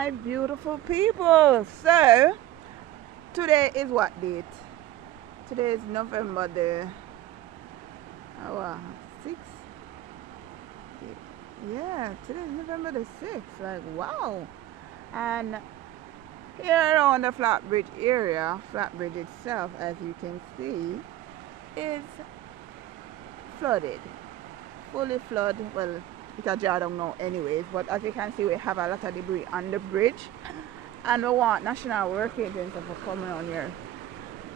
my beautiful people. So today is what date? Today is November the 6th. Yeah, today is November the 6th. Like, wow. And here around the flatbridge area, flatbridge itself, as you can see, is flooded, fully flooded. Well, it's a jar down now anyways, but as you can see, we have a lot of debris on the bridge, and we want National Work Agency for coming on here.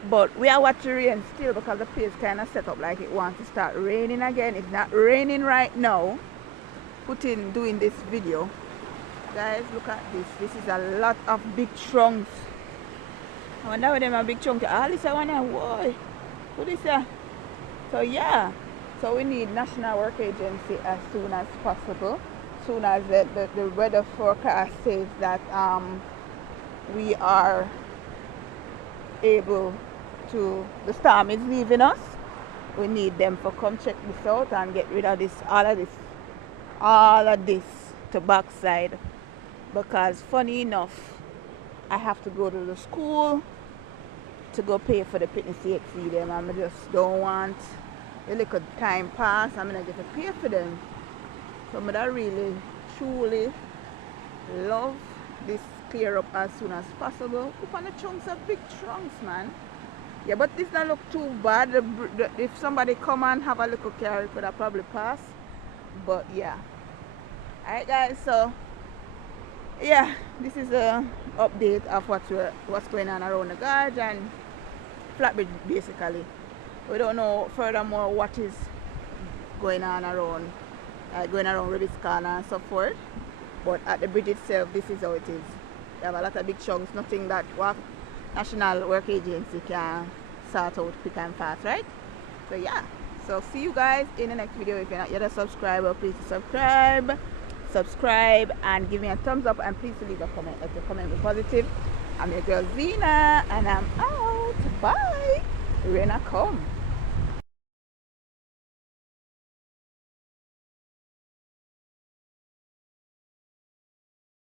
But we are watching rain still because the place kind of set up like it wants to start raining again. It's not raining right now. Doing this video, guys, look at this. This is a lot of big trunks. I wonder where them are big chunks. All this I wonder, why? What is that? So yeah, so we need National Work Agency as soon as possible. Soon as the weather forecast says that we are able to, the storm is leaving us, we need them to come check this out and get rid of this, all of this to backside, because funny enough, I have to go to the school to go pay for the picnic CXC them, and I just don't want a little time pass. I'm gonna get to pay for them. So I really truly love this clear up as soon as possible. Up on the chunks of big trunks, man. Yeah, but this don't look too bad. If somebody come and have a little care, it could have probably pass. But yeah, alright guys, so yeah, this is a update of what's going on around the gorge and flatbridge. Basically, we don't know furthermore what is going on around Rabbit's Corner and so forth, but at the bridge itself, this is how it is. They have a lot of big chunks, nothing that National Work Agency can sort out quick and fast, right? So yeah, so see you guys in the next video. If you're not yet a subscriber, please subscribe and give me a thumbs up, and please leave a comment. Let the comment be positive. I'm your girl Zena, and I'm out. Bye. Raina come.